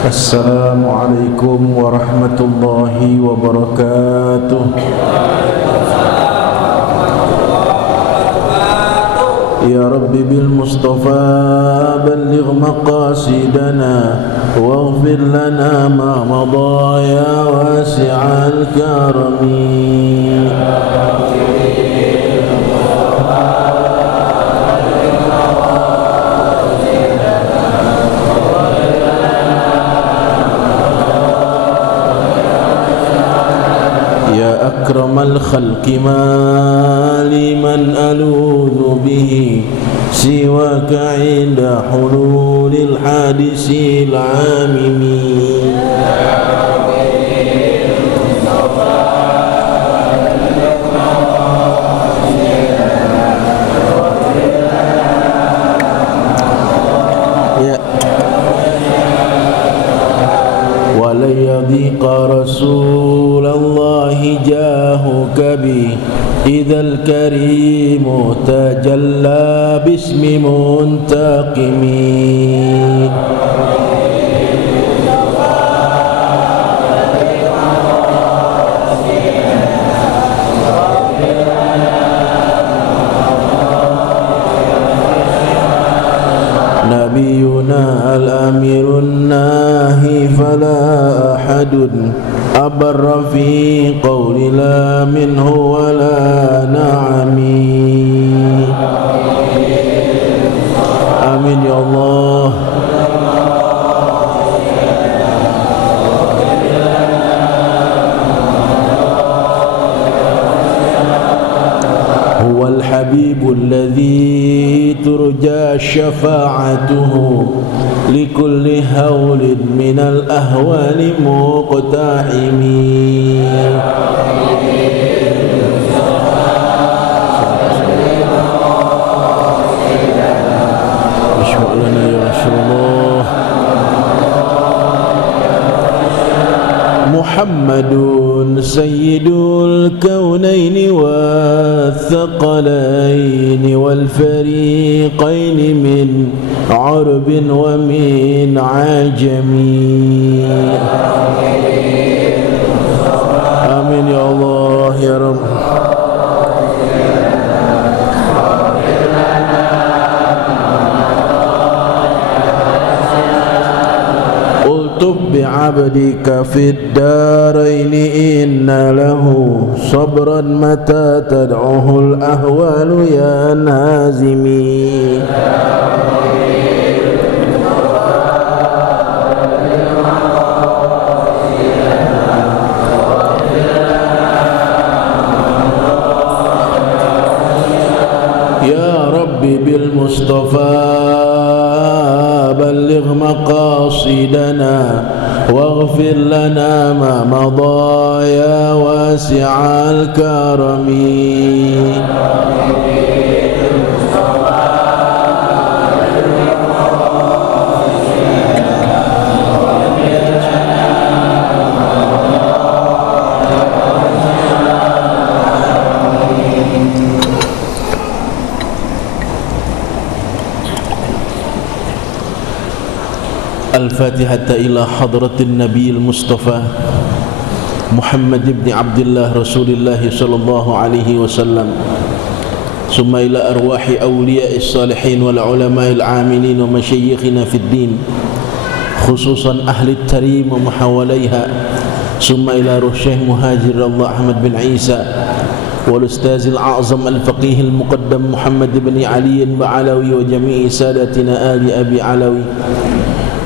Assalamualaikum warahmatullahi wabarakatuh. Ya Rabbi bil Mustafa balligh maqasidana waghfir lana ma madha ya wasi'al karami. أكرم الخلق ما لمن ألوذ به سواك عند حلول الحادث العامم ولن يضيق رسول الله جاهك بي إذا الكريم تجلى باسم منتقم نبينا الأمير الناهي فلا أحد أبر في قول لا منه ولا نعمي آمين يا الله. هو الحبيب الذي ترجى شفاعته لكل هول من الأهوال مقتحم اشفع لنا يا رسول الله. محمد سيد الكونين والثقلين والفريقين من عرب ومن عجم آمين يا الله يا رب. قلت بعبدك في الدارين إن له صبرا متى تدعوه الأهوال يا نازمي يا ربي بالمصطفى بلغ مقاصدنا واغفر لنا ما مضى يا واسع الكرم الفاتحة إلى حضرة النبي المصطفى محمد بن عبد الله رسول الله صلى الله عليه وسلم ثم إلى أرواح أولياء الصالحين والعلماء العاملين ومشايخنا في الدين خصوصا أهل التريم ومحاوليها ثم إلى روح شيخ مهاجر الله أحمد بن عيسى والأستاذ الأعظم الفقيه المقدم محمد بن علي بعلوي وجميع سادتنا آل أبي علوي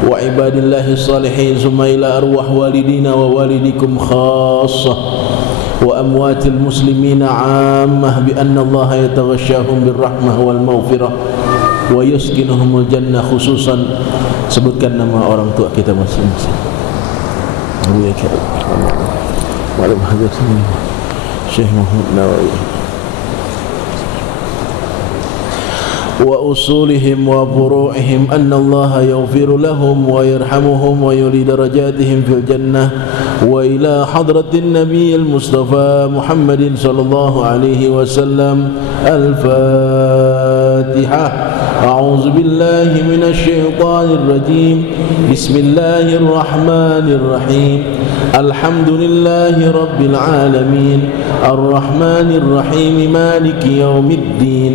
وعباد الله الصالحين ثم إلى أرواح والدينا ووالدكم خاصة وأموات المسلمين عامة بأن الله يتغشاهم بالرحمة والمغفرة ويسكنهم الجنة خصوصا. Sebutkan nama orang tua kita masing-masing. Abu Yakub Malam Hajar Syekh Muhammad Nawawi وأصولهم وفروعهم أن الله يغفر لهم ويرحمهم ويولي درجاتهم في الجنة وإلى حضرة النبي المصطفى محمد صلى الله عليه وسلم. الفاتحة. أعوذ بالله من الشيطان الرجيم بسم الله الرحمن الرحيم الحمد لله رب العالمين الرحمن الرحيم مالك يوم الدين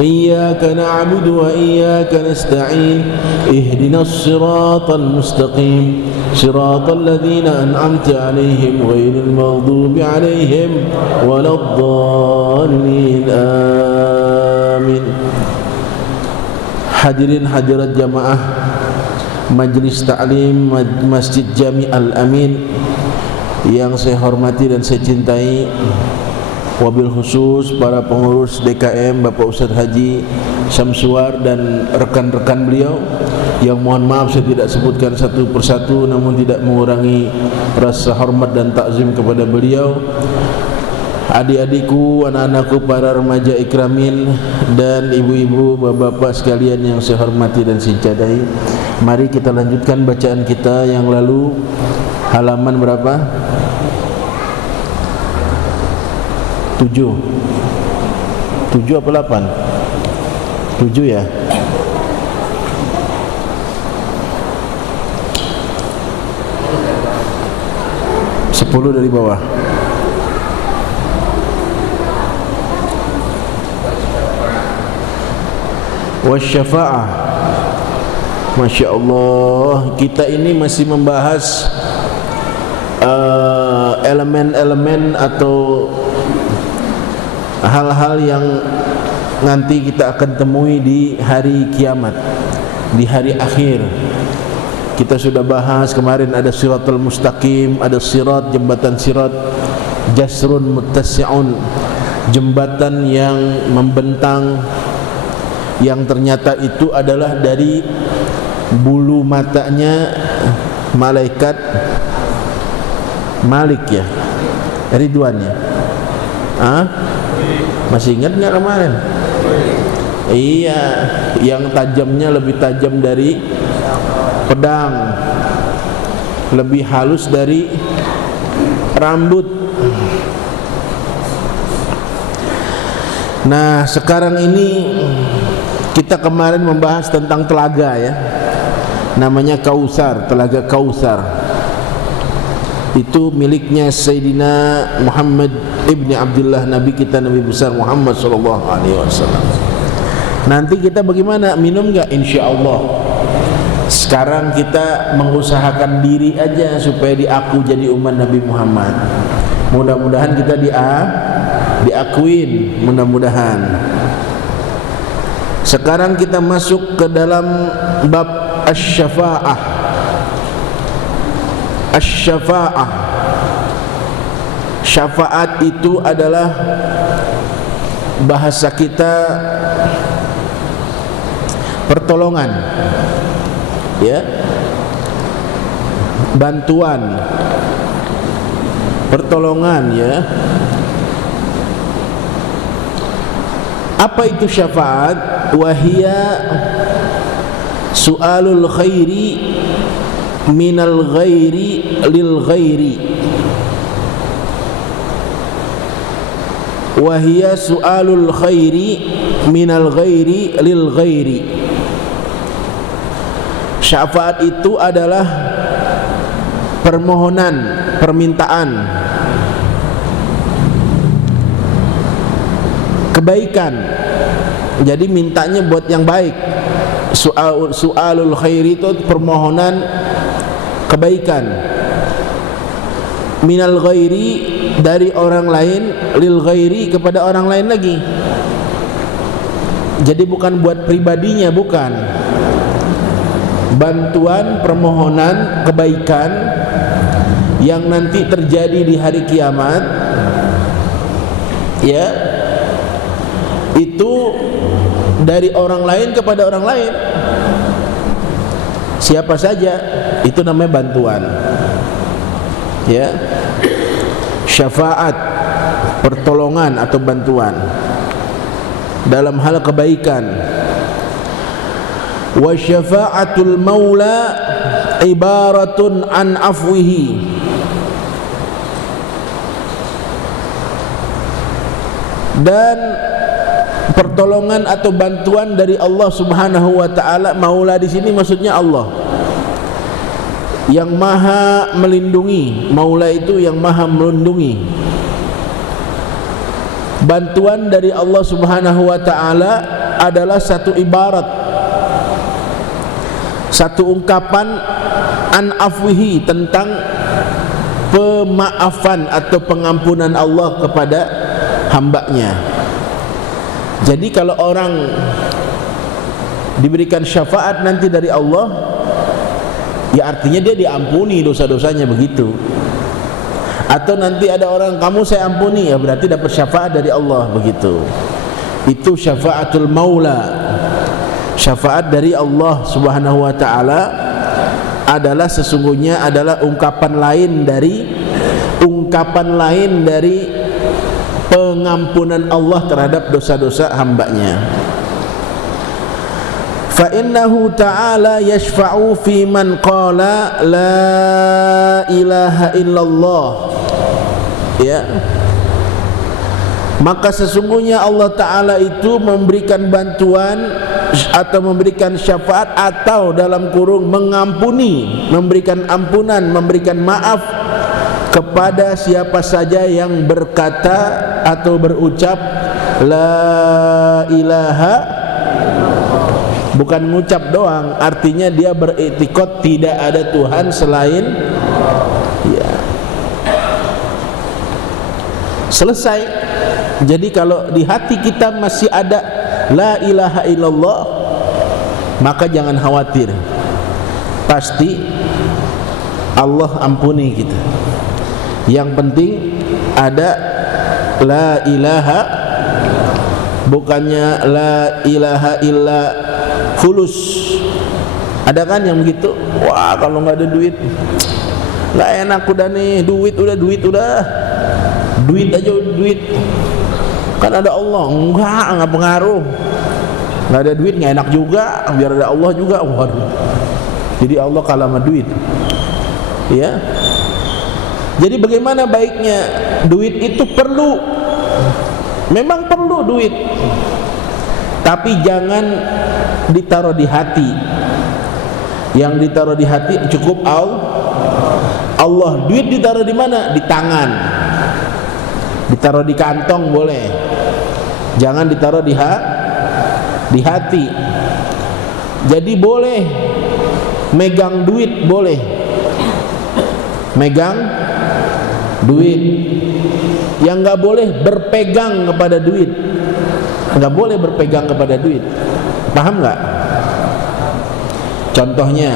إياك نعبد وإياك نستعين اهدنا الصراط المستقيم صراط الذين أنعمت عليهم غير المغضوب عليهم ولا الضالين آمين. Hadirin hadirat jamaah Majlis Ta'lim Masjid Jami Al-Amin yang saya hormati dan saya cintai, wabil khusus para pengurus DKM Bapak Ustadz Haji Syamsuar dan rekan-rekan beliau yang mohon maaf saya tidak sebutkan satu persatu, namun tidak mengurangi rasa hormat dan takzim kepada beliau. Adik-adikku, anak-anakku, para remaja ikramin dan ibu-ibu, bapak-bapak sekalian yang saya hormati dan saya cintai, mari kita lanjutkan bacaan kita yang lalu. Halaman berapa? 7 apa 8? 7 ya. Sepuluh dari bawah. Wasyafa'ah. Masya Allah, kita ini masih membahas elemen-elemen atau hal-hal yang nanti kita akan temui di hari kiamat, di hari akhir. Kita sudah bahas kemarin, ada siratul mustaqim, ada sirat, jembatan sirat, jasrun muttasi'un, jembatan yang membentang, yang ternyata itu adalah dari bulu matanya malaikat Malik ya, Ridwan ya. Masih ingat nggak kemarin? Iya, yang tajamnya lebih tajam dari pedang, lebih halus dari rambut. Nah, sekarang ini kita kemarin membahas tentang telaga ya, namanya Kausar, telaga Kausar. Itu miliknya Sayyidina Muhammad ibni Abdullah, Nabi kita, Nabi besar Muhammad sallallahu alaihi wasallam. Nanti kita bagaimana? Minum enggak? Insyaallah. Sekarang kita mengusahakan diri aja supaya diaku jadi umat Nabi Muhammad. Mudah-mudahan kita diakuin, mudah-mudahan. Sekarang kita masuk ke dalam bab asy-syafa'ah. Asy-syafa'ah, syafaat itu adalah bahasa kita pertolongan ya, bantuan, pertolongan ya. Apa itu syafaat? Wahia su'alul khairi minal ghairi lil ghairi. Wahia su'alul khairi minal ghairi lil ghairi. Syafaat itu adalah permohonan, permintaan kebaikan. Jadi mintanya buat yang baik. Su'alul khairi itu permohonan kebaikan. Minal ghairi, dari orang lain, lil ghairi, kepada orang lain lagi. Jadi bukan buat pribadinya, bukan. Bantuan, permohonan kebaikan yang nanti terjadi di hari kiamat ya, itu dari orang lain kepada orang lain. Siapa saja, itu namanya bantuan ya. Syafaat, pertolongan atau bantuan dalam hal kebaikan. Wa syafa'atul maula ibaratun an afwihi. Dan pertolongan atau bantuan dari Allah Subhanahu wa taala. Maula di sini maksudnya Allah yang maha melindungi. Maula itu yang maha melindungi. Bantuan dari Allah Subhanahu wa taala adalah satu ibarat, satu ungkapan an afwihi, tentang pemaafan atau pengampunan Allah kepada hambanya. Jadi kalau orang diberikan syafaat nanti dari Allah, ya artinya dia diampuni dosa-dosanya, begitu. Atau nanti ada orang, kamu saya ampuni, ya berarti dapat syafaat dari Allah, begitu. Itu syafaatul maula. Syafaat dari Allah Subhanahu wa taala adalah sesungguhnya adalah ungkapan lain dari pengampunan Allah terhadap dosa-dosa hambanya. Fa innahu ta'ala yashfa'u fi man qala la ilaha illallah. Ya. Maka sesungguhnya Allah Ta'ala itu memberikan bantuan atau memberikan syafaat atau dalam kurung mengampuni, memberikan ampunan, memberikan maaf kepada siapa saja yang berkata atau berucap la ilaha, bukan ngucap doang, artinya dia beriktikad tidak ada Tuhan selain ya. Selesai. Jadi kalau di hati kita masih ada la ilaha illallah, maka jangan khawatir, pasti Allah ampuni kita. Yang penting ada la ilaha, bukannya la ilaha illa fulus. Ada kan yang begitu? Wah, kalau nggak ada duit nggak enak udah nih, duit udah duit aja, duit kan ada Allah. Enggak pengaruh, nggak ada duit nggak enak juga, biar ada Allah juga. Waduh, jadi Allah kalah sama duit ya. Jadi bagaimana baiknya? Duit itu perlu, memang perlu duit, tapi jangan ditaruh di hati. Yang ditaruh di hati cukup Allah. Duit ditaruh di mana? Di tangan. Ditaruh di kantong boleh, jangan ditaruh di hati. Jadi boleh megang duit, boleh megang duit. Yang nggak boleh berpegang kepada duit, nggak boleh berpegang kepada duit. Paham nggak? Contohnya,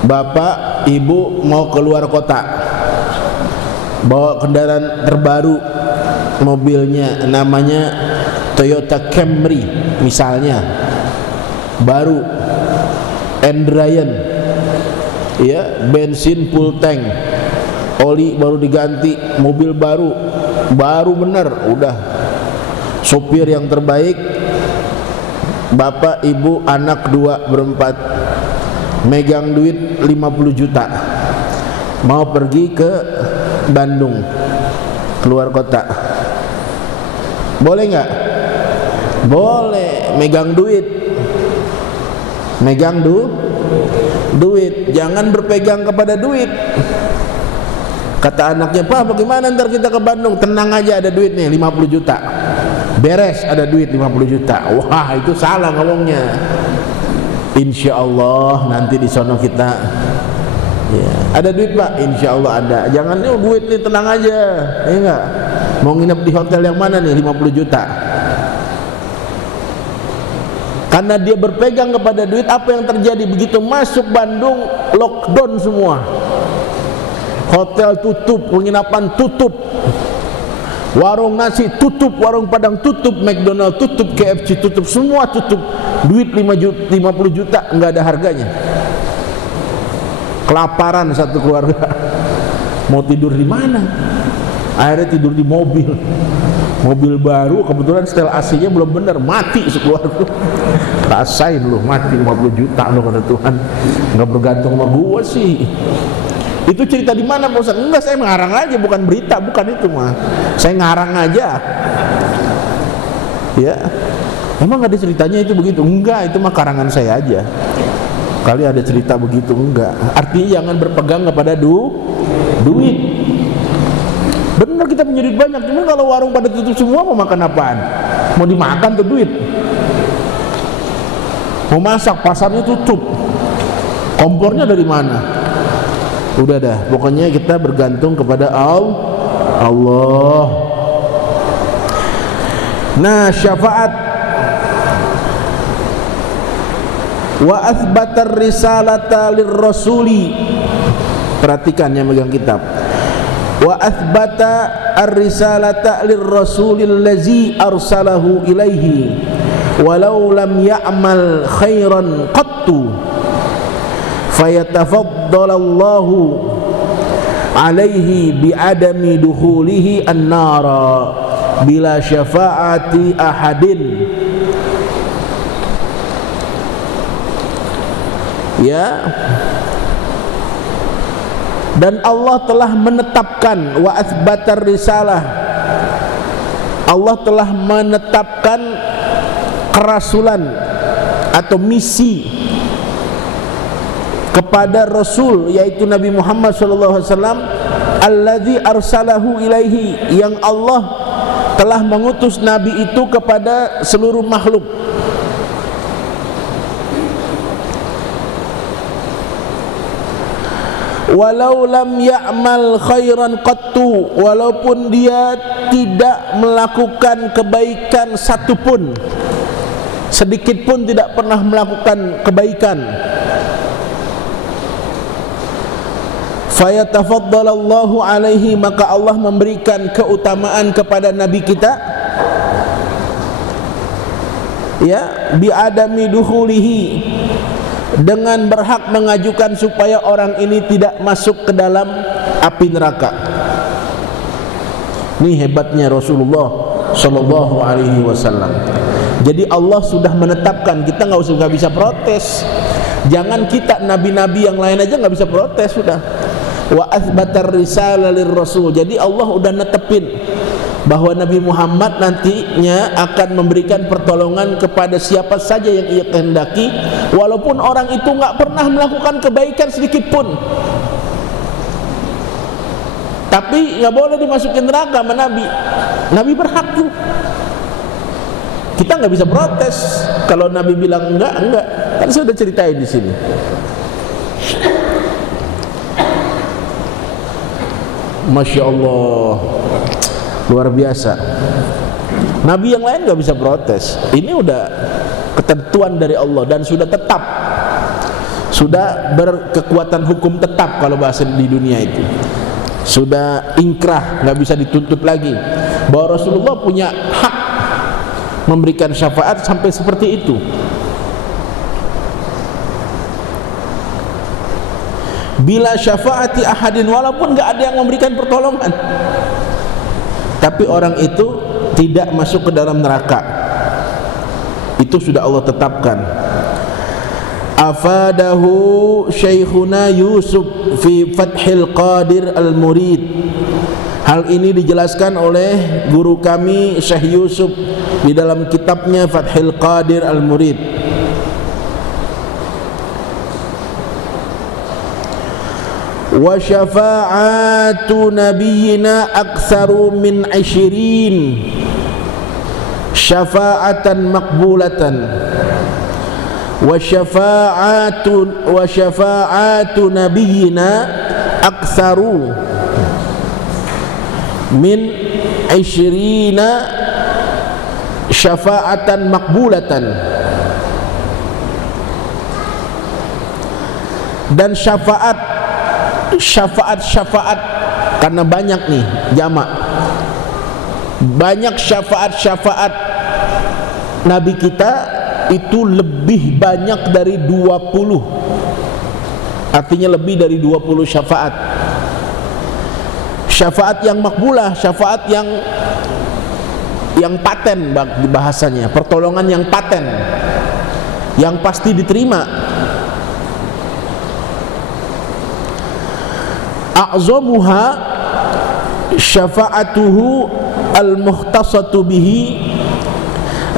bapak ibu mau keluar kota, bawa kendaraan terbaru, mobilnya namanya Toyota Camry misalnya, baru, Andrian, ya, bensin full tank, oli baru diganti, mobil baru bener, udah, sopir yang terbaik, bapak ibu anak 2 berempat, megang duit 50 juta, mau pergi ke Bandung, keluar kota, boleh nggak? Boleh, megang duit, jangan berpegang kepada duit. Kata anaknya, Pak bagaimana ntar kita ke Bandung? Tenang aja, ada duit nih 50 juta, beres, ada duit 50 juta. Wah, itu salah ngomongnya. Insya Allah nanti di sono kita ya, ada duit Pak, insya Allah ada. Jangan duit nih, tenang aja, ya enggak? Mau nginep di hotel yang mana nih 50 juta? Karena dia berpegang kepada duit, apa yang terjadi? Begitu masuk Bandung, lockdown semua, hotel tutup, penginapan tutup, warung nasi tutup, warung padang tutup, McDonald tutup, KFC tutup, semua tutup. Duit 50 juta nggak ada harganya. Kelaparan satu keluarga, mau tidur di mana? Akhirnya tidur di mobil baru, kebetulan setel AC-nya belum bener, mati sekeluarga. Rasain lu mati 50 juta lu, kata Tuhan. Nggak bergantung sama gua sih. Itu cerita di mana Pak Ustaz? Enggak, saya ngarang aja, bukan berita, bukan itu mah. Saya ngarang aja. Ya, emang ada ceritanya itu begitu? Enggak, itu mah karangan saya aja. Kali ada cerita begitu? Enggak. Artinya jangan berpegang kepada duit. Benar, kita punya duit banyak, cuma kalau warung pada tutup semua mau makan apaan? Mau dimakan tuh duit. Mau masak, pasarnya tutup. Kompornya dari mana? Udah dah, pokoknya kita bergantung kepada Allah. Nah, syafaat wa athbatar risalata lirrasuli. Perhatikan yang megang kitab. Wa athbata ar-risalata lirrasulil ladzi arsalahu ilaihi walau lam ya'mal khairan qattu fayatafaddalallahu alaihi bi'adami dukhulihi an-nara bila syafaati ahadin. Ya, dan Allah telah menetapkan wa athbatar risalah, Allah telah menetapkan kerasulan atau misi kepada Rasul, yaitu Nabi Muhammad SAW, alladzi arsalahu ilaihi, yang Allah telah mengutus Nabi itu kepada seluruh makhluk. Walau lam ya'mal khairan qattu, walaupun dia tidak melakukan kebaikan satupun, sedikit pun tidak pernah melakukan kebaikan, fayatafaddalallahu alaihi, maka Allah memberikan keutamaan kepada Nabi kita, ya, bi'adami dukhulihi, dengan berhak mengajukan supaya orang ini tidak masuk ke dalam api neraka. Ini hebatnya Rasulullah Sallallahu Alaihi Wasallam. Jadi Allah sudah menetapkan, kita nggak bisa protes. Jangan kita, nabi-nabi yang lain aja nggak bisa protes sudah. Wa athbatar risalah lirrasul. Jadi Allah udah netepin bahwa Nabi Muhammad nantinya akan memberikan pertolongan kepada siapa saja yang ia kehendaki, walaupun orang itu nggak pernah melakukan kebaikan sedikit pun. Tapi nggak boleh dimasukin neraka sama Nabi. Nabi berhak tuh. Kita nggak bisa protes kalau Nabi bilang enggak. Kan saya udah ceritain di sini. Masya Allah, luar biasa. Nabi yang lain nggak bisa protes. Ini udah ketentuan dari Allah dan sudah tetap, sudah berkekuatan hukum tetap kalau bahasa di dunia itu. Sudah ingkrah, nggak bisa dituntut lagi. Bahwa Rasulullah punya hak memberikan syafaat sampai seperti itu. Bila syafaati ahadin, walaupun nggak ada yang memberikan pertolongan, tapi orang itu tidak masuk ke dalam neraka. Itu sudah Allah tetapkan. Afadahu Syekhuna Yusuf fi Fathil Qadir Al-Murid. Hal ini dijelaskan oleh guru kami Syekh Yusuf di dalam kitabnya Fathil Qadir Al-Murid. Wa syafa'atu nabiyyina aktsaru min 20 syafa'atan maqbulatan. Wa syafa'atu nabiyyina aktsaru min 20 syafa'atan maqbulatan. Dan syafaat karena banyak nih jamak, banyak syafaat Nabi kita itu lebih banyak dari 20, artinya lebih dari 20 syafaat. Syafaat yang makbulah, syafaat yang paten bahasanya, pertolongan yang paten, yang pasti diterima. A'zamuha syafa'atuhu al-mukhtasatu bihi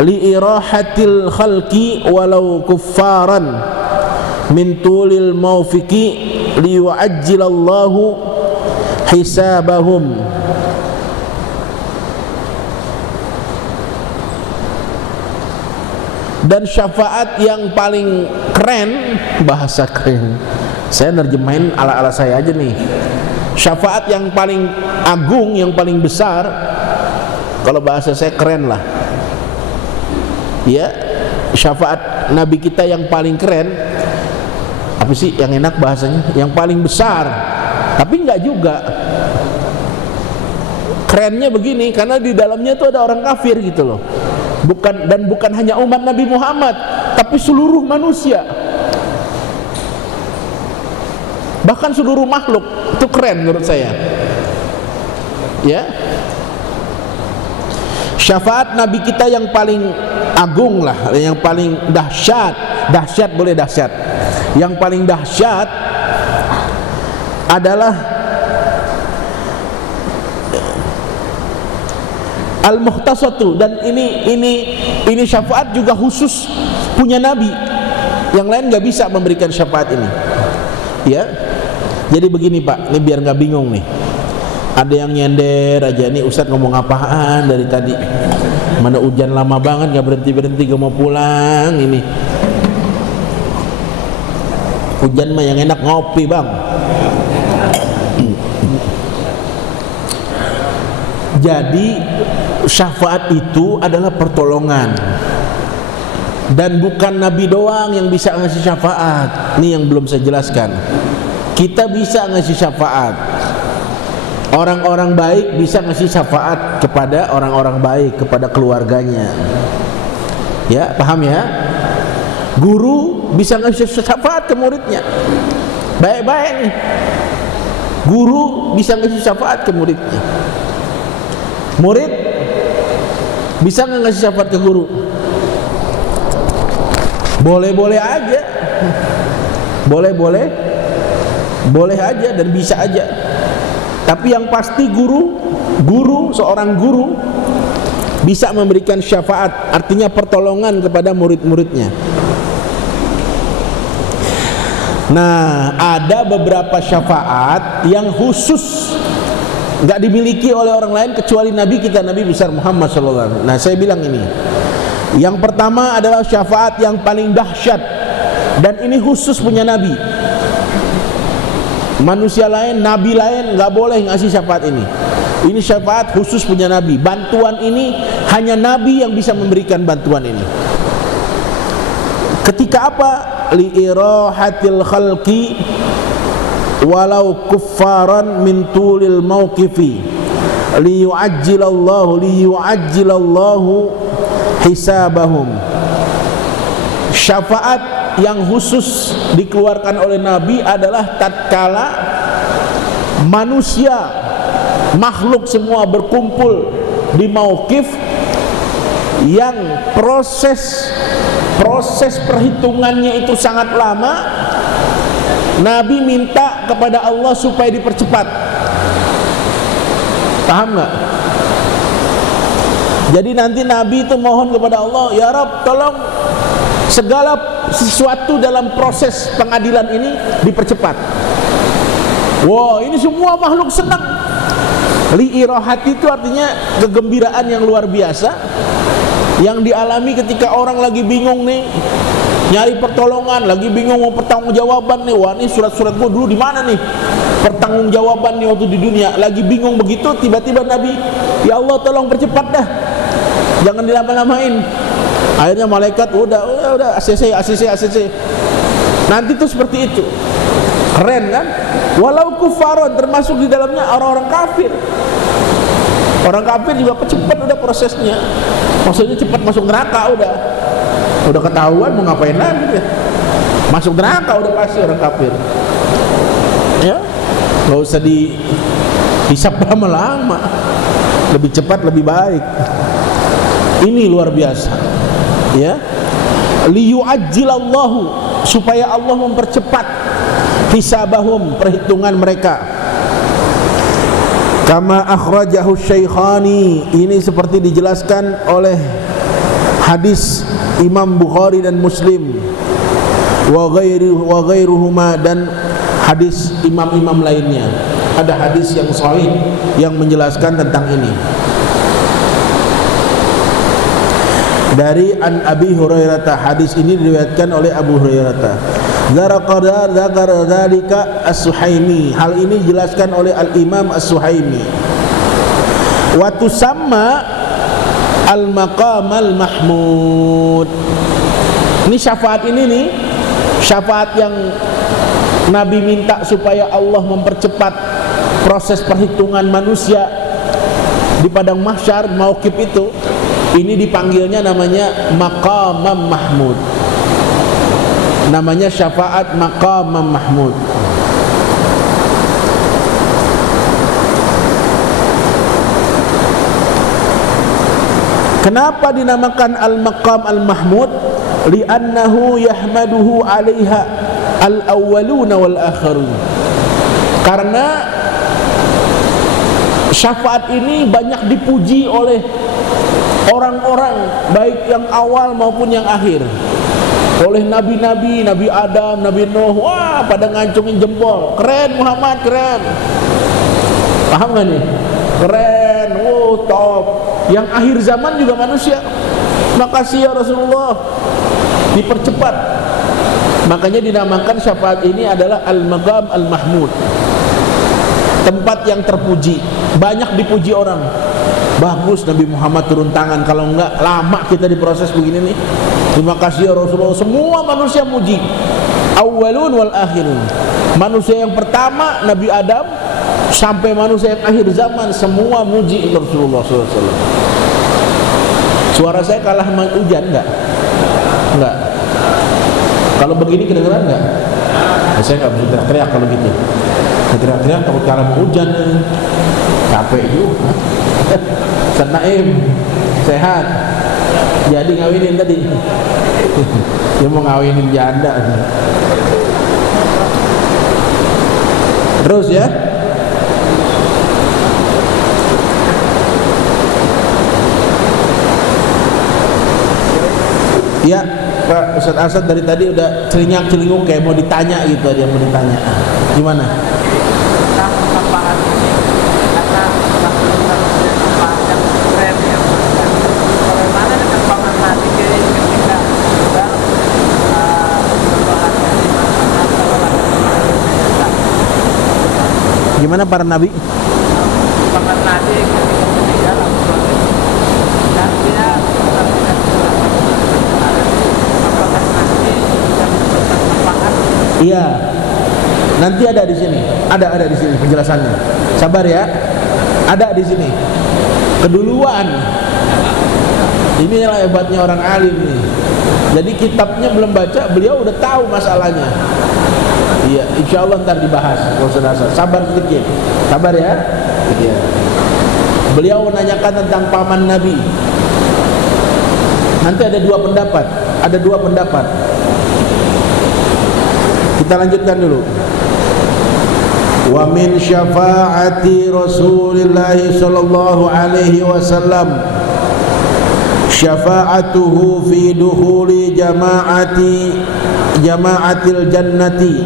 li irahatil khalqi walau kuffaran min tulil mawfiqi li yu'ajjilallahu hisabahum. Dan syafaat yang paling keren, bahasa keren, saya nerjemahin ala-ala saya aja nih. Syafaat yang paling agung, yang paling besar, kalau bahasa saya keren lah ya, syafaat Nabi kita yang paling keren, apa sih yang enak bahasanya, yang paling besar, tapi enggak juga. Kerennya begini, karena di dalamnya itu ada orang kafir gitu loh. Bukan hanya umat Nabi Muhammad, tapi seluruh manusia, bahkan seluruh makhluk. Itu keren menurut saya ya. Syafaat Nabi kita yang paling agung lah, yang paling dahsyat. Dahsyat boleh dahsyat. Yang paling dahsyat adalah Al-Mukhtasatu, dan ini syafaat juga khusus punya Nabi. Yang lain nggak bisa memberikan syafaat ini. Ya. Jadi begini Pak, ini biar nggak bingung nih. Ada yang nyender aja nih, Ustadz ngomong apaan dari tadi? Mana hujan lama banget nggak berhenti gak mau pulang ini. Hujan mah yang enak ngopi bang. Jadi syafaat itu adalah pertolongan, dan bukan Nabi doang yang bisa ngasih syafaat. Ini yang belum saya jelaskan. Kita bisa ngasih syafaat, orang-orang baik bisa ngasih syafaat kepada orang-orang baik, kepada keluarganya. Ya, paham ya? Guru bisa ngasih syafaat ke muridnya. Baik-baik nih, guru bisa ngasih syafaat ke muridnya. Murid bisa nggak ngasih syafaat ke guru? Boleh-boleh aja, boleh aja dan bisa aja. Tapi yang pasti seorang guru bisa memberikan syafaat, artinya pertolongan kepada murid-muridnya. Nah, ada beberapa syafaat yang khusus nggak dimiliki oleh orang lain kecuali Nabi kita, Nabi besar Muhammad SAW. Nah, saya bilang ini, yang pertama adalah syafaat yang paling dahsyat, dan ini khusus punya Nabi. Manusia lain, Nabi lain nggak boleh ngasih syafaat ini. Ini syafaat khusus punya Nabi. Bantuan ini hanya Nabi yang bisa memberikan bantuan ini. Ketika apa? Li'irahatil khalqi walau kuffaran min tulil mauqifi liyu'ajjilallahu hisabahum. Syafaat yang khusus dikeluarkan oleh Nabi adalah tatkala manusia, makhluk semua berkumpul di mauqif yang proses perhitungannya itu sangat lama. Nabi minta kepada Allah supaya dipercepat. Paham nggak? Jadi nanti Nabi itu mohon kepada Allah, ya Rabb, tolong segala sesuatu dalam proses pengadilan ini dipercepat. Wah, ini semua makhluk senang. Li'irahati itu artinya kegembiraan yang luar biasa yang dialami ketika orang lagi bingung nih, nyari pertolongan, lagi bingung mau pertanggungjawaban nih. Wah, ini surat-surat gua dulu di mana nih? Pertanggungjawaban nih waktu di dunia. Lagi bingung begitu, tiba-tiba Nabi, ya Allah tolong percepat dah, jangan dilama-lamain. Akhirnya malaikat udah ACC. Nanti tuh seperti itu. Keren kan? Walau kufaron, termasuk di dalamnya orang-orang kafir. Orang kafir juga cepat udah prosesnya. Maksudnya cepat masuk neraka udah ketahuan mau ngapain lagi ya. Masuk neraka udah pasti orang kafir. Ya, nggak usah dihisap lama-lama. Lebih cepat lebih baik. Ini luar biasa. Ya, liyu'ajjilallahu, supaya Allah mempercepat hisabahum, perhitungan mereka. Kama akhrajahu Syaikhani, ini seperti dijelaskan oleh hadis Imam Bukhari dan Muslim wa ghairuhuma, dan hadis imam-imam lainnya. Ada hadis yang sahih yang menjelaskan tentang ini. Dari An Abi Hurairah, hadis ini diriwayatkan oleh Abu Hurairah. Dzakara dzalika As-Suhaimi, hal ini dijelaskan oleh Al-Imam As-Suhaimi. Wa tusamma al-maqam al-mahmud. Ini syafaat ini nih, syafaat yang Nabi minta supaya Allah mempercepat proses perhitungan manusia di padang mahsyar, mauqif itu. Ini dipanggilnya namanya maqamam mahmud. Namanya syafaat maqamam mahmud. Kenapa dinamakan al-maqam al-mahmud? Li'annahu yahmaduhu 'alaiha al-awwaluna wal akhirun. Karena syafaat ini banyak dipuji oleh orang-orang, baik yang awal maupun yang akhir. Oleh nabi-nabi, Nabi Adam, Nabi Nuh, wah pada ngancungin jempol, keren Muhammad, keren. Paham gak nih? Keren, top. Yang akhir zaman juga manusia, makasih ya Rasulullah, dipercepat. Makanya dinamakan syafaat ini adalah al-maqam al-mahmud, tempat yang terpuji, banyak dipuji orang. Bagus Nabi Muhammad turun tangan, kalau enggak lama kita diproses begini nih. Terima kasih ya Rasulullah. Semua manusia muji, awwalun wal akhirun. Manusia yang pertama Nabi Adam sampai manusia yang akhir zaman, semua muji Rasulullah SAW. Suara saya kalah sama hujan enggak? Enggak. Kalau begini kedengeran enggak? Nah, saya enggak bisa teriak-teriak kalau gitu. Teriak-teriak takut kalah sama hujan. Capek juga. Senaim sehat, jadi ngawinin tadi. Dia mau ngawinin janda. Terus ya. Ya, Pak Ustaz Asad dari tadi udah celinyak-celinguk kayak mau ditanya gitu, dia mau ditanya. Gimana? Gimana para nabi? Para nabi ketika dan dia iya, nanti ada di sini, ada di sini penjelasannya. Sabar ya, ada di sini. Keduluan. Inilah hebatnya orang alim nih. Jadi kitabnya belum baca, beliau udah tahu masalahnya. Iya, insya Allah ntar dibahas. Sabar sedikit, sabar ya. Iya. Beliau menanyakan tentang paman Nabi. Nanti ada dua pendapat. Kita lanjutkan dulu. Wa min syafaati Rasulillah sallallahu alaihi wasallam syafa'atuhu fi dukhuli jama'atil jannati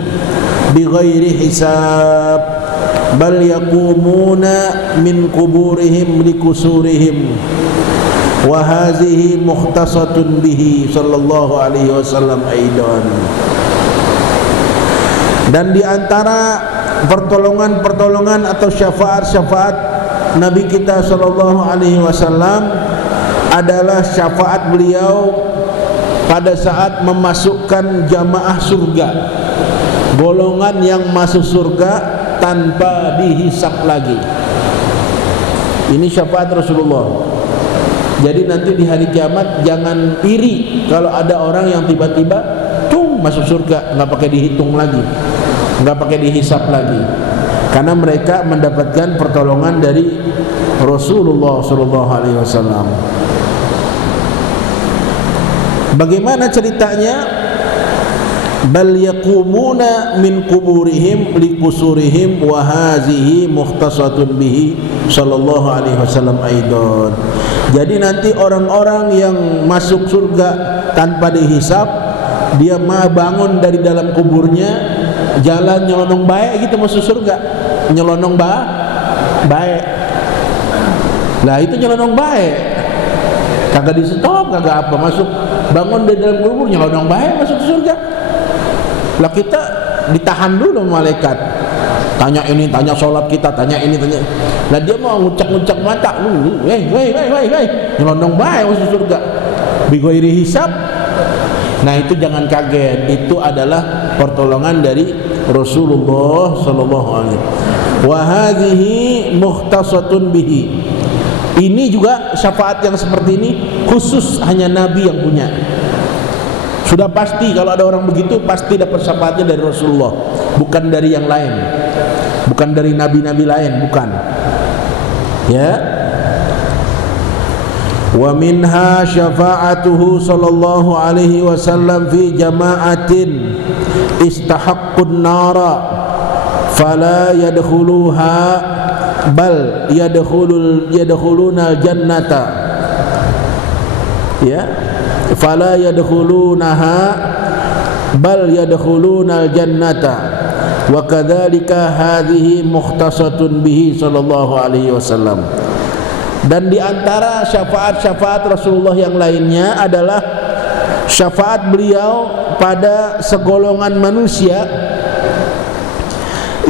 bighairi hisab bal yaqumuna min quburihim likusurihim wa hadhihi mukhtasatun bihi sallallahu alaihi wasallam aidan. Dan di antara pertolongan atau syafaat Nabi kita sallallahu alaihi wasallam adalah syafaat beliau pada saat memasukkan jamaah surga, golongan yang masuk surga tanpa dihisap lagi. Ini syafaat Rasulullah. Jadi nanti di hari kiamat jangan iri kalau ada orang yang tiba-tiba masuk surga, nggak pakai dihitung lagi, nggak pakai dihisap lagi, karena mereka mendapatkan pertolongan dari Rasulullah Sallallahu Alaihi Wasallam. Bagaimana ceritanya? bal yaqumuna min quburihim liqusurihim wa hazihi mukhtasatun bihi sallallahu alaihi wasallam aidan. Jadi nanti orang-orang yang masuk surga tanpa dihisab, dia mah bangun dari dalam kuburnya, jalan nyelonong baik gitu masuk surga. Nyelonong baik. Lah itu nyelonong baik. Kagak di stop, kagak apa, masuk bangun dari dalam kubur nyelonong baik masuk surga. Lah kita ditahan dulu sama malaikat. Tanya ini, tanya sholat kita, tanya ini, tanya. Lah dia mau ngucak-ngucak mata, weh, nyelonong baik masuk surga. Bighairi hisab. Nah itu jangan kaget, itu adalah pertolongan dari Rasulullah sallallahu alaihi wasallam. Wa hadhihi mukhtasatun bihi. Ini juga syafaat yang seperti ini khusus hanya Nabi yang punya. Sudah pasti kalau ada orang begitu pasti dapat syafaatnya dari Rasulullah, bukan dari yang lain, bukan dari nabi-nabi lain, bukan. Ya. Wa minha syafa'atuhu sallallahu alaihi wasallam fi jama'atin istahaqqun nara fala yadkhuluha bal yadkhuluna jannata, ya, fala yadkhulunaha bal yadkhuluna jannata wa kadzalika hadhihi mukhtasatun bihi sallallahu alaihi wasallam. Dan di antara syafaat-syafaat Rasulullah yang lainnya adalah syafaat beliau pada segolongan manusia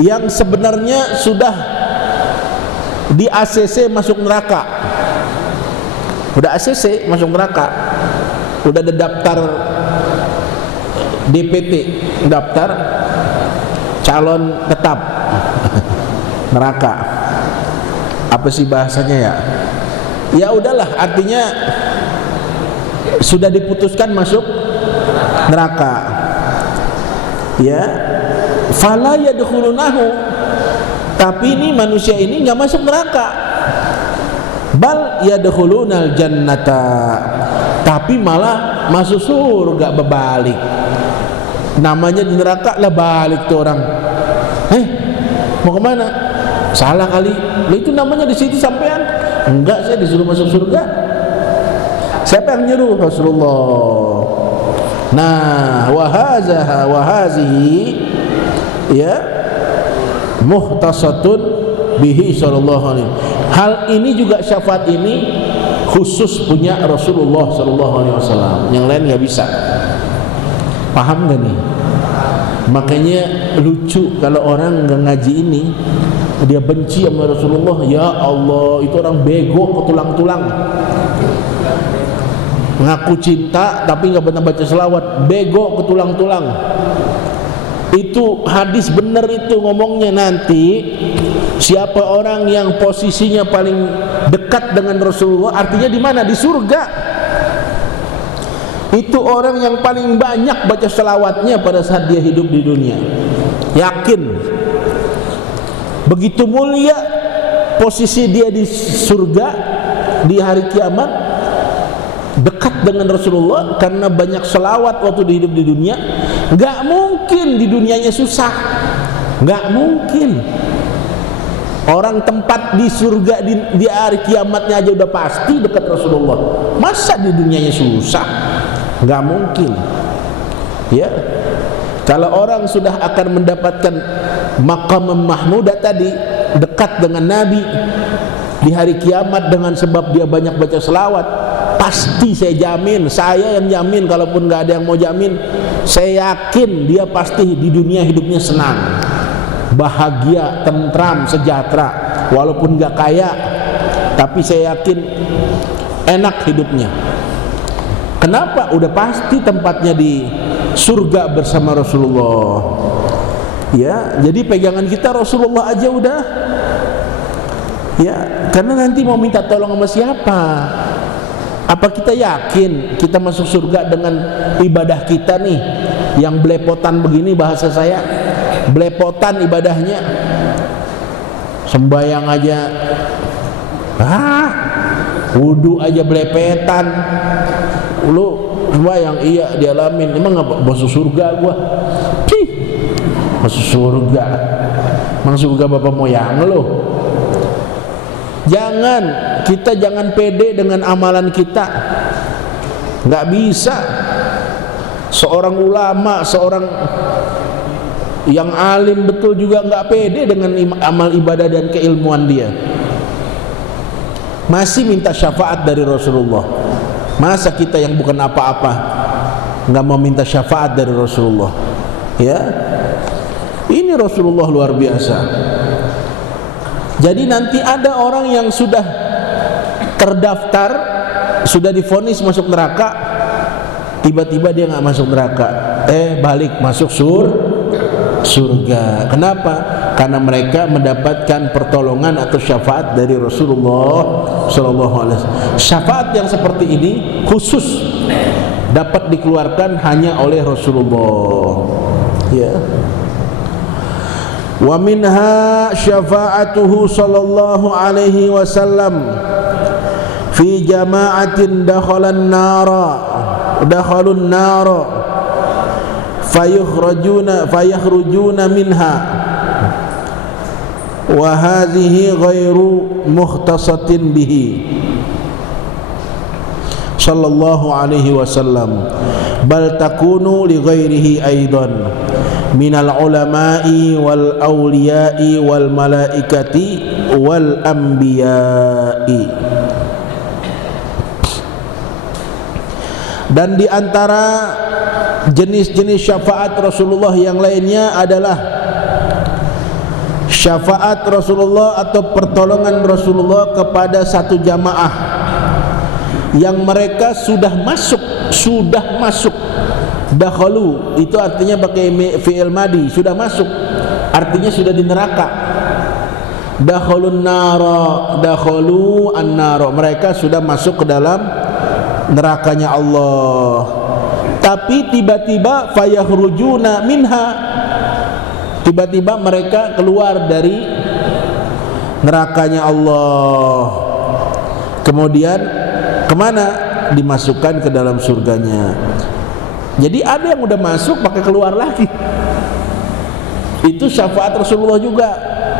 yang sebenarnya sudah di ACC masuk neraka. Udah ACC masuk neraka. Udah ada daftar DPT, daftar calon tetap neraka. Apa sih bahasanya ya? Ya udahlah, artinya sudah diputuskan masuk neraka. Ya, fala yadkhulunahu. Tapi ini manusia ini nggak masuk neraka. Bal yadkhulunal jannata. Tapi malah masuk surga berbalik. Namanya di neraka lah balik tuh orang. Mau kemana? Salah kali. Lah itu namanya di situ sampean. Enggak, saya disuruh masuk surga. Siapa yang nyuruh? Rasulullah. Nah, wa hazihi, ya, muhtasatun bihi sallallahu alaihi. Hal ini juga syafaat ini khusus punya Rasulullah sallallahu alaihi wasallam. Yang lain enggak bisa. Paham enggak nih? Makanya lucu kalau orang enggak ngaji ini, dia benci sama Rasulullah. Ya Allah, itu orang bego ketulang-tulang. Ngaku cinta tapi enggak pernah baca selawat, bego ketulang-tulang. Itu hadis benar itu ngomongnya. Nanti siapa orang yang posisinya paling dekat dengan Rasulullah, artinya di mana? Di surga. Itu orang yang paling banyak baca selawatnya pada saat dia hidup di dunia. Yakin. Begitu mulia posisi dia di surga di hari kiamat, dekat dengan Rasulullah karena banyak selawat waktu dia hidup di dunia. Gak mungkin di dunianya susah, gak mungkin. Orang tempat di surga di hari kiamatnya aja udah pasti dekat Rasulullah. Masa di dunianya susah? Gak mungkin. Ya, kalau orang sudah akan mendapatkan maqam mahmudah tadi, dekat dengan Nabi di hari kiamat dengan sebab dia banyak baca selawat, pasti saya jamin, saya yang jamin, kalaupun gak ada yang mau jamin, saya yakin dia pasti di dunia hidupnya senang, bahagia, tentram, sejahtera. Walaupun gak kaya, tapi saya yakin enak hidupnya. Kenapa? Udah pasti tempatnya di surga bersama Rasulullah. Ya, jadi pegangan kita Rasulullah aja udah. Ya, karena nanti mau minta tolong sama siapa? Apa kita yakin kita masuk surga dengan ibadah kita nih yang belepotan begini, bahasa saya belepotan ibadahnya, sembayang aja, wudu aja belepetan, lu Bayang iya dialamin, emang nggak masuk surga gua? Masuk surga, masuk surga bapak moyang lo. Jangan pede dengan amalan kita. Nggak bisa. Seorang ulama, seorang yang alim betul juga nggak pede dengan amal ibadah dan keilmuan dia. Masih minta syafaat dari Rasulullah. Masa kita yang bukan apa-apa nggak mau minta syafaat dari Rasulullah? Ya, ini Rasulullah luar biasa. Jadi nanti ada orang yang sudah terdaftar, sudah divonis masuk neraka, tiba-tiba dia nggak masuk neraka, balik masuk surga. Kenapa? Karena mereka mendapatkan pertolongan atau syafaat dari Rasulullah Sallallahu Alaihi Wasallam. Syafaat yang seperti ini khusus dapat dikeluarkan hanya oleh Rasulullah. Ya. Wa minha syafa'atuhu sallallahu alaihi wasallam fi jama'atin dakhalun nara fayakhrujuna minha wa hadhihi ghairu mukhtasatin bihi sallallahu alaihi wasallam bal takunu li ghairihi aidan minal ulama'i wal awliya'i wal malaikati wal anbiya'i. Dan di antara jenis-jenis syafaat Rasulullah yang lainnya adalah syafaat Rasulullah atau pertolongan Rasulullah kepada satu jamaah yang mereka sudah masuk dakhalu, itu artinya pakai fi'il madi, sudah masuk, artinya sudah di neraka. Dakhalun nara, dakhalu an-nara, mereka sudah masuk ke dalam nerakanya Allah. Tapi tiba-tiba fayakhrujuna minha, tiba-tiba mereka keluar dari nerakanya Allah. Kemudian kemana? Dimasukkan ke dalam surganya. Jadi ada yang udah masuk pakai keluar lagi. Itu syafaat Rasulullah juga.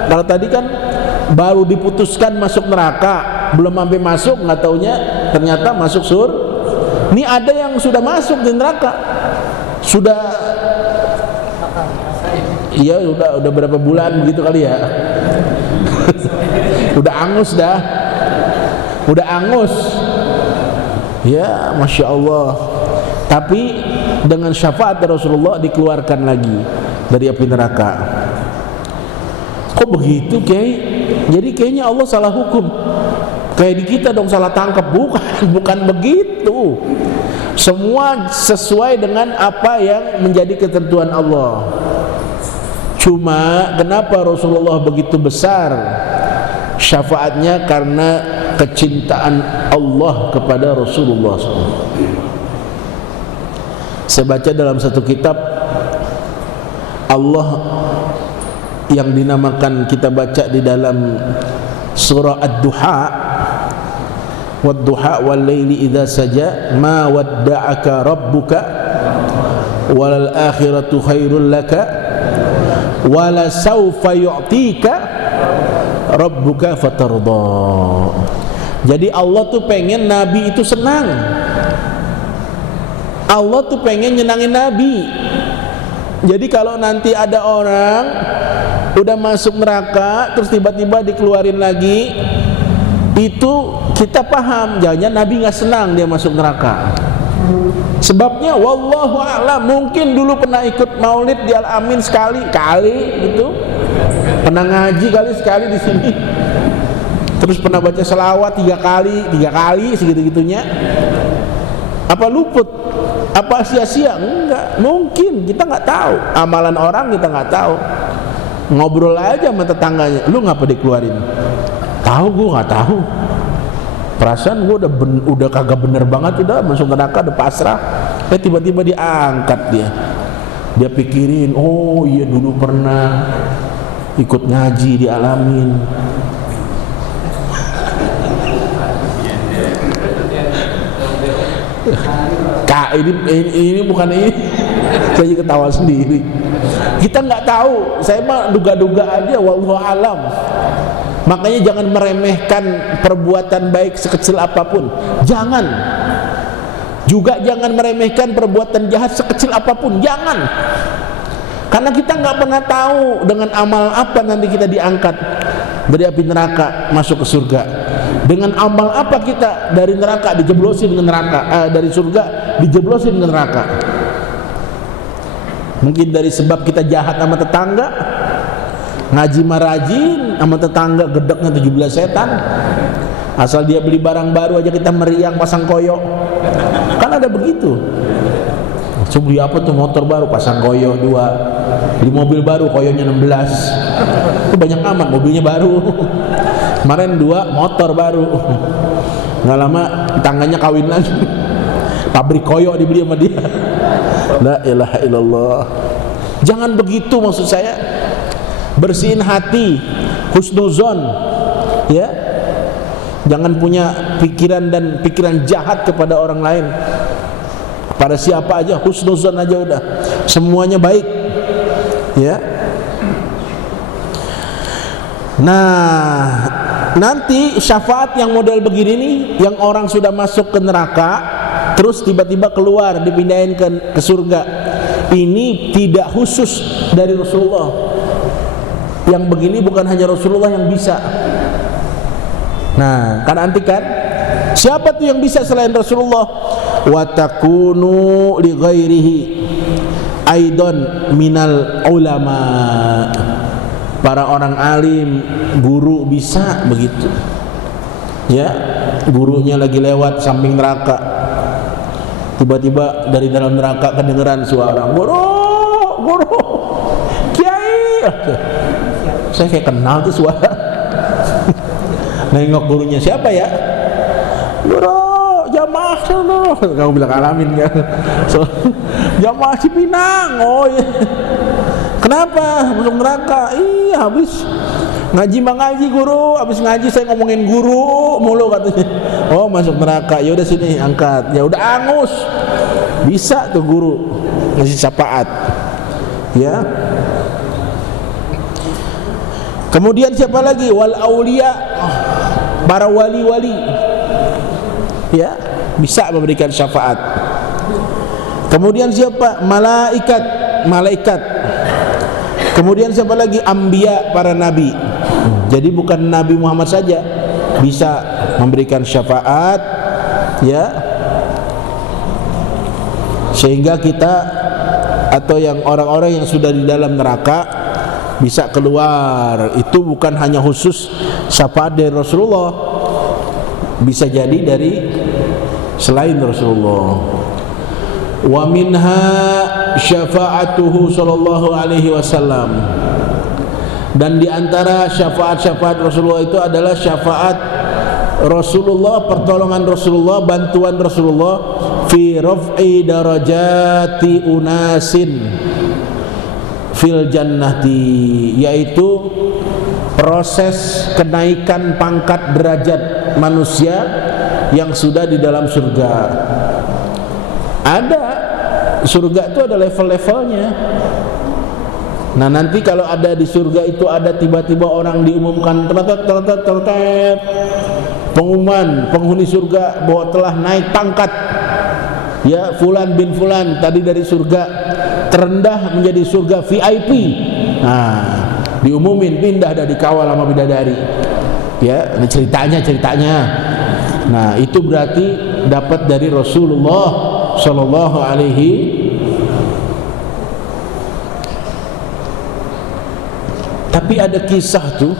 Kalau tadi kan baru diputuskan masuk neraka, belum sampai masuk, nggak taunya ternyata masuk surga. Ini ada yang sudah masuk di neraka, sudah, iya udah berapa bulan begitu kali ya. Udah angus dah, udah angus. Ya, masya Allah. Tapi dengan syafaat Rasulullah dikeluarkan lagi dari api neraka. Kok begitu, Kiai? Jadi kayaknya Allah salah hukum. Kayak di kita dong salah tangkap. Bukan begitu. Semua sesuai dengan apa yang menjadi ketentuan Allah. Cuma kenapa Rasulullah begitu besar syafaatnya? Karena kecintaan Allah kepada Rasulullah SAW. Saya baca dalam satu kitab, Allah yang dinamakan, kita baca di dalam surah Ad-Duha, wad-duha wal laili idza saja ma wadda'aka rabbuka wal akhiratu khairul laka wala sawfa yu'tika rabbuka fatarda. Jadi Allah tuh pengen Nabi itu senang. Allah tuh pengen nyenangin Nabi. Jadi kalau nanti ada orang udah masuk neraka terus tiba-tiba dikeluarin lagi, itu kita paham jangan Nabi nggak senang dia masuk neraka. Sebabnya wallahu a'lam, mungkin dulu pernah ikut maulid di Al-Amin sekali gitu, pernah ngaji kali sekali di sini, terus pernah baca selawat tiga kali segitu-gitunya. Apa luput? Apa sia-sia? Enggak, mungkin kita nggak tahu. Amalan orang kita nggak tahu. Ngobrol aja sama tetangganya, lu ngapa dikeluarin? Tahu, gua nggak tahu. Perasaan gua udah kagak bener banget, udah masuk neraka, udah pasrah. Tiba-tiba diangkat dia. Dia pikirin, oh iya dulu pernah ikut ngaji di Al-Amin. ini bukan ini. Saya ketawa sendiri. Kita nggak tahu, saya mah duga-duga aja, wallahu alam. Makanya jangan meremehkan perbuatan baik sekecil apapun. Jangan. Juga jangan meremehkan perbuatan jahat sekecil apapun. Jangan. Karena kita nggak pernah tahu dengan amal apa nanti kita diangkat dari api neraka masuk ke surga. Dengan amal apa kita dari neraka dijeblosin ke neraka, dari surga dijeblosin ke neraka. Mungkin dari sebab kita jahat sama tetangga, ngaji marajin sama tetangga gedeknya 17 setan. Asal dia beli barang baru aja kita meriang pasang koyo. Kan ada begitu. Beli apa tuh, motor baru pasang koyo 2, beli mobil baru koyonya 16. Itu banyak amat, mobilnya baru. Kemarin 2 motor baru. Nggak lama tangganya kawin lagi. Pabrik koyo dibeli sama dia. La ilaha illallah. Jangan begitu maksud saya. Bersihin hati, husnuzon, ya. Jangan punya pikiran jahat kepada orang lain. Pada siapa aja, husnuzon aja udah. Semuanya baik. Ya. Nah, nanti syafaat yang model begini nih, yang orang sudah masuk ke neraka terus tiba-tiba keluar dipindahin ke surga. Ini tidak khusus dari Rasulullah. Yang begini bukan hanya Rasulullah yang bisa. Nah, kan antik kan? Siapa tuh yang bisa selain Rasulullah? Wa takunu li ghairihi aidan minal ulama. Para orang alim, guru bisa begitu. Ya, gurunya lagi lewat samping neraka. Tiba-tiba dari dalam neraka kedengeran suara, "Guru, kiai." Saya kayak kenal tuh suara. Nengok gurunya, siapa ya? Guru, jamaah sana. Kamu bilang alamin kan? Jamaah Cipinang. Oh iya. Kenapa masuk neraka? Iya, habis ngaji ngaji guru, habis ngaji saya ngomongin guru mulu katanya. Oh, masuk neraka. Ya udah sini angkat. Ya udah angus. Bisa tuh guru ngasih syafaat. Ya. Kemudian siapa lagi? Wal aulia, para wali-wali. Ya, bisa memberikan syafaat. Kemudian siapa? Malaikat. Kemudian siapa lagi? Anbiya, para nabi. Jadi bukan Nabi Muhammad saja bisa memberikan syafaat, ya. Sehingga kita atau yang orang-orang yang sudah di dalam neraka bisa keluar. Itu bukan hanya khusus syafaat dari Rasulullah, bisa jadi dari selain Rasulullah. Wa minha syafa'atuhu sallallahu alaihi wasallam. Dan di antara syafaat-syafaat Rasulullah itu adalah syafaat Rasulullah, pertolongan Rasulullah, bantuan Rasulullah fi raf'i darajati unasin fil jannati, yaitu proses kenaikan pangkat derajat manusia yang sudah di dalam surga. Ada surga itu ada level-levelnya. Nah, nanti kalau ada di surga itu ada tiba-tiba orang diumumkan tertet, pengumuman penghuni surga bahwa telah naik pangkat. Ya, fulan bin fulan tadi dari surga terendah menjadi surga VIP. Nah, diumumin pindah dari kawal sama bidadari. Ya, ini ceritanya. Nah, itu berarti dapat dari Rasulullah sallallahu alaihi. Tapi ada kisah tuh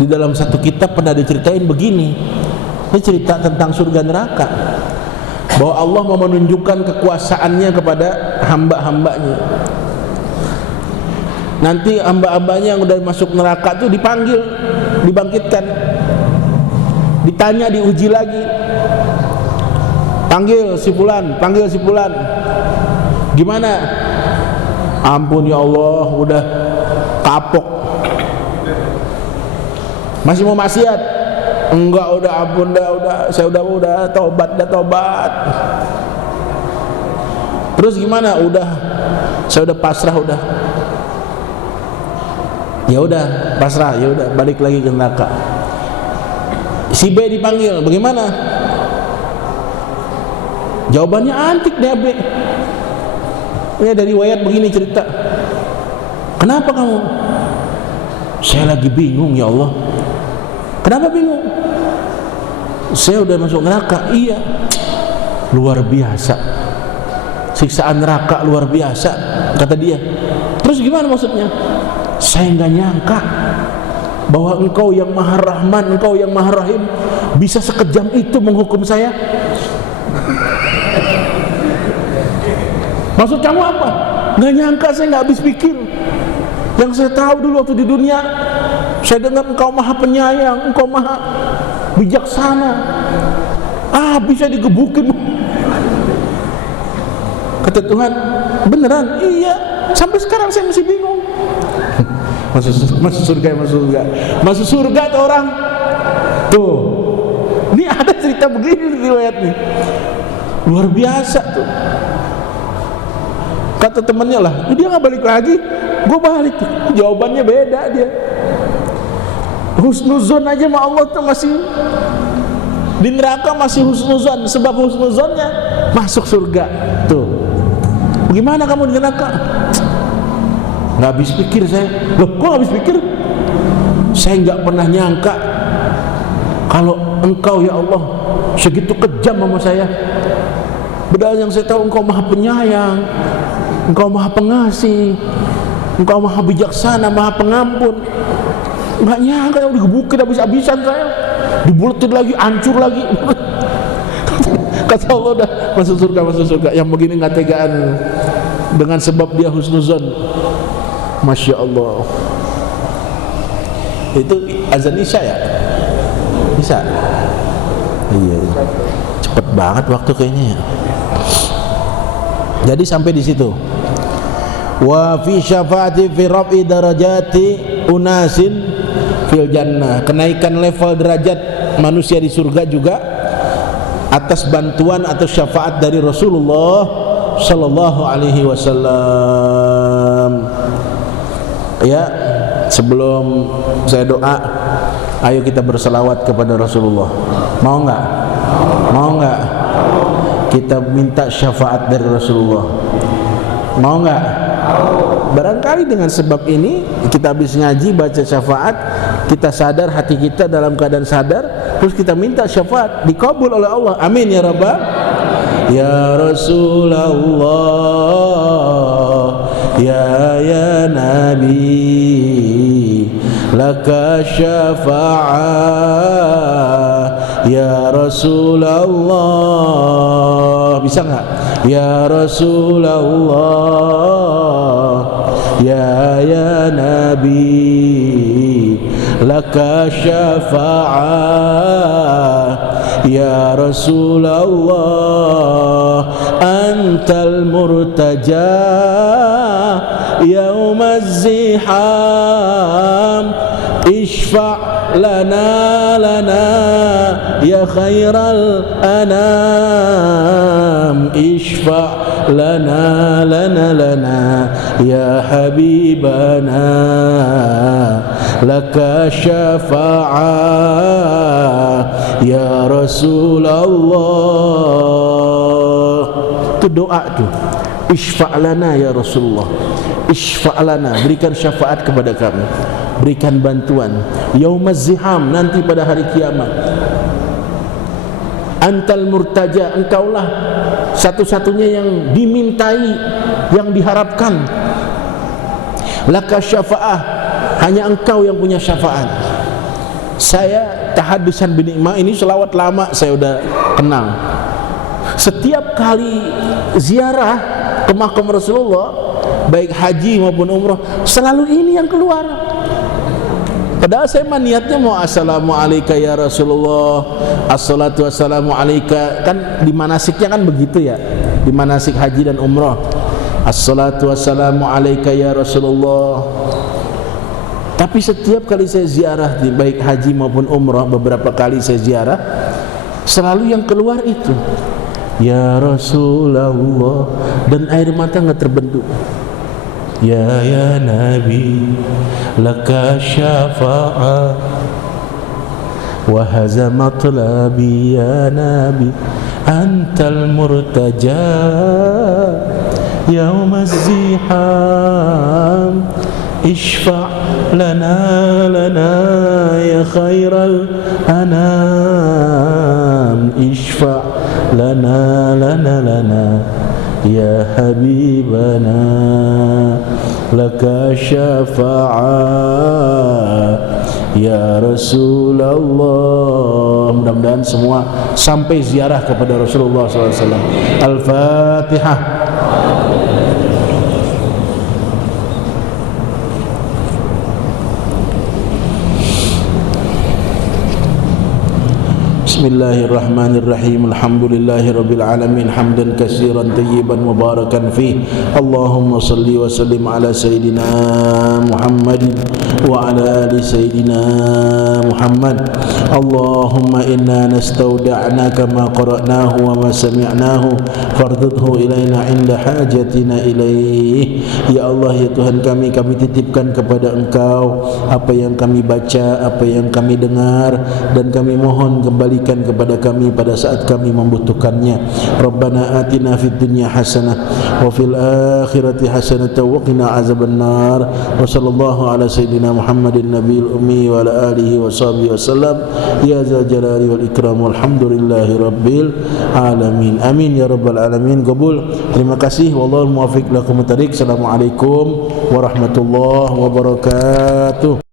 di dalam satu kitab pernah diceritain begini. Ini cerita tentang surga neraka, bahwa Allah mau menunjukkan kekuasaannya kepada hamba-hambanya. Nanti hamba-hambanya yang udah masuk neraka tuh dipanggil, dibangkitkan, ditanya, diuji lagi. Panggil si fulan. Gimana? Ampun ya Allah, udah kapok. Masih mau maksiat? Enggak, udah ampun, udah saya udah tobat. Terus gimana? Udah, saya udah pasrah udah. Ya udah, pasrah, ya udah, balik lagi ke neraka. Si B dipanggil, bagaimana? Jawabannya antik deh B. Ya dari riwayat begini cerita. Kenapa kamu? Saya lagi bingung ya Allah. Kenapa bingung? Saya udah masuk neraka. Iya. Luar biasa. Siksaan neraka luar biasa, kata dia. Terus gimana maksudnya? Saya nggak nyangka bahwa engkau yang maha rahman, engkau yang maha rahim bisa sekejam itu menghukum saya. Maksud kamu apa? Nggak nyangka, saya nggak habis pikir. Yang saya tahu dulu waktu di dunia, saya dengar engkau maha penyayang, engkau maha bijaksana. Bisa digebukin. Kata Tuhan, beneran? Iya. Sampai sekarang saya masih bingung. Masuk surga, masuk surga tuh orang. Tuh, ini ada cerita begini di riwayat nih, luar biasa tuh. Kata temennya lah, dia nggak balik lagi, gue balik. Jawabannya beda dia. Husnuzon aja sama Allah tuh masih di neraka, masih husnuzon. Sebab husnuzonnya masuk surga. Tuh, bagaimana kamu di neraka? Nggak habis pikir saya. Loh, kok nggak habis pikir? Saya nggak pernah nyangka kalau engkau ya Allah segitu kejam sama saya. Padahal yang saya tahu engkau maha penyayang, engkau maha pengasih, engkau maha bijaksana, maha pengampun. Nggak nyangka yang digebukin habis-habisan saya, dibuletin lagi, hancur lagi. Kata Allah, udah masuk surga. Yang begini nggak tegaan dengan sebab dia husnuzon. Masya Allah. Itu azan isya ya? Bisa? Iya. Cepet banget waktu kayaknya ya. Jadi sampai di situ. Wa fi syafaati fi raf'i darajati unasin fil jannah. Kenaikan level derajat manusia di surga juga atas bantuan atau syafaat dari Rasulullah sallallahu alaihi wasallam. Ya, sebelum saya doa, ayo kita berselawat kepada Rasulullah. Mau enggak? Mau enggak? Kita minta syafaat dari Rasulullah. Mau enggak? Barangkali dengan sebab ini kita habis ngaji baca syafaat, kita sadar, hati kita dalam keadaan sadar, terus kita minta syafaat, dikabul oleh Allah. Amin ya rabbal. Ya Rasulullah, ya Nabi, laka syafa'ah ya Rasulullah. Bisa nggak? Ya Rasulullah, ya Nabi, laka syafa'ah ya Rasulullah, antal murtaja yaumaz ziham, ishfa' lana ya khairal anam, ishfa' lana ya habibana, laka syafa'ah ya Rasulullah. Itu doa tuh, ishfa' lana ya Rasulullah, ishfa' lana, berikan syafaat kepada kami, berikan bantuan yaumaz ziham, nanti pada hari kiamat. Antal murtaja, engkaulah satu-satunya yang dimintai, yang diharapkan. Laka syafa'ah, hanya engkau yang punya syafaat. Saya tahaddusan binikmah ini selawat lama saya udah kenal. Setiap kali ziarah ke makam Rasulullah, baik haji maupun umrah, selalu ini yang keluar. Padahal saya niatnya mau assalamu alayka ya Rasulullah, assalatu wassalamu alayka. Kan di manasiknya kan begitu ya, di manasik haji dan umrah, assalatu wassalamu alayka ya Rasulullah. Tapi setiap kali saya ziarah di baik haji maupun umrah, beberapa kali saya ziarah, selalu yang keluar itu ya Rasulullah, dan air mata enggak terbendung. Ya Nabi, laka syafa'a wa haza matlabi ya Nabi, antal murtaja yaum az-ziham, ishfa' lana ya khairal anam, ishfa' lana ya habibana, laka syafa'a ya Rasulullah. Mudah-mudahan semua sampai ziarah kepada Rasulullah SAW. Al-Fatihah. Bismillahirrahmanirrahim. Alhamdulillahi rabbil alamin, hamdan katsiran tayyiban mubarakan fih. Allahumma salli wa sallim ala sayyidina Muhammadin wa ala ali sayyidina Muhammad. Allahumma inna nastauda'naka ma qara'nahu wa ma sami'nahu fardudhu ilaina inda hajatina ilaih. Ya Allah, ya Tuhan kami titipkan kepada Engkau apa yang kami baca, apa yang kami dengar, dan kami mohon kembalikan kepada kami pada saat kami membutuhkannya. Rabbana atina fid dunya hasanah wa fil akhirati hasanah wa qina azabannar. Wa sallallahu ala sayyidina Muhammadin nabiyil ummi wa ala alihi wa sahbihi wasallam. Ya zal jalali wal ikram, walhamdulillahi rabbil alamin. Amin ya rabbal alamin. Qabul. Terima kasih. Wallahu muwaffiq lakum tariq. Assalamualaikum warahmatullahi wabarakatuh.